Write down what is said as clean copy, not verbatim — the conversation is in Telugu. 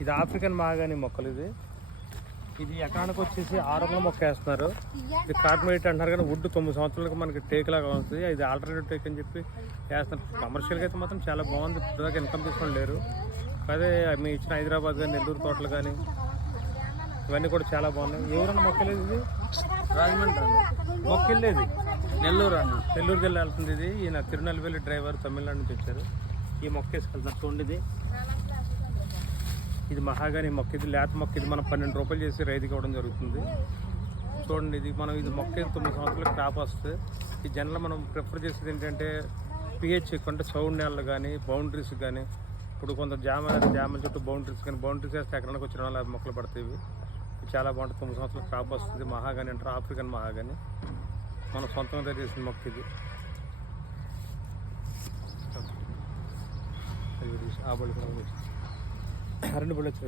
ఇది ఆఫ్రికన్ మహాగాని మొక్కలు. ఇది ఎకరానికి వచ్చేసి 600 మొక్క వేస్తున్నారు. ఇది కార్పొరేట్ అంటున్నారు కానీ వుడ్ 9 సంవత్సరాలకు మనకి టేక్ లాగా వస్తుంది. ఇది ఆల్టర్నేటివ్ టేక్ అని చెప్పి వేస్తున్నారు. కమర్షియల్గా అయితే మాత్రం చాలా బాగుంది. ఇప్పుడు దాకా ఇన్కమ్ తీసుకొని లేరు. అదే మీ ఇచ్చిన హైదరాబాద్ కానీ నెల్లూరు తోటలు కానీ ఇవన్నీ కూడా చాలా బాగున్నాయి. ఎవరన్నా మొక్కలేదు ఇది రాజమండ్రి మొక్కలేదు, నెల్లూరు అన్న. నెల్లూరు జిల్లా వెళ్తుంది. ఇది ఈయన తిరునెల్వేలి డ్రైవర్ తమిళనాడు నుంచి వచ్చారు. ఈ మొక్క వేసుకెళ్తున్నారు. చూడండి, ఇది మహాగాని మొక్క. ఇది లేత మొక్క. ఇది మనం 12 రూపాయలు చేసి రైతుకి ఇవ్వడం జరుగుతుంది. చూడండి, ఇది మనం ఇది మొక్క 9 సంవత్సరాలకు క్రాప్ వస్తుంది. ఈ జనరల్ మనం ప్రిఫర్ చేసేది ఏంటంటే పిహెచ్ ఎక్కువ, అంటే సౌండ్ నేలలు కానీ బౌండరీస్ కానీ. ఇప్పుడు కొంత జామ చుట్టూ బౌండరీస్ కానీ బౌండరీస్ వేస్తే ఎకరానికి వచ్చి 4 మొక్కలు పడతాయి. ఇవి చాలా బాగుంటుంది. 9 సంవత్సరాలు క్రాప్ వస్తుంది. మహాగాని అంటారు, ఆఫ్రికన్ మహాగాని. మనం సొంతంగా తయారు చేసిన మొక్క ఇది. ఆ బళ్ళు కూడా 2 బళ్ళు వచ్చి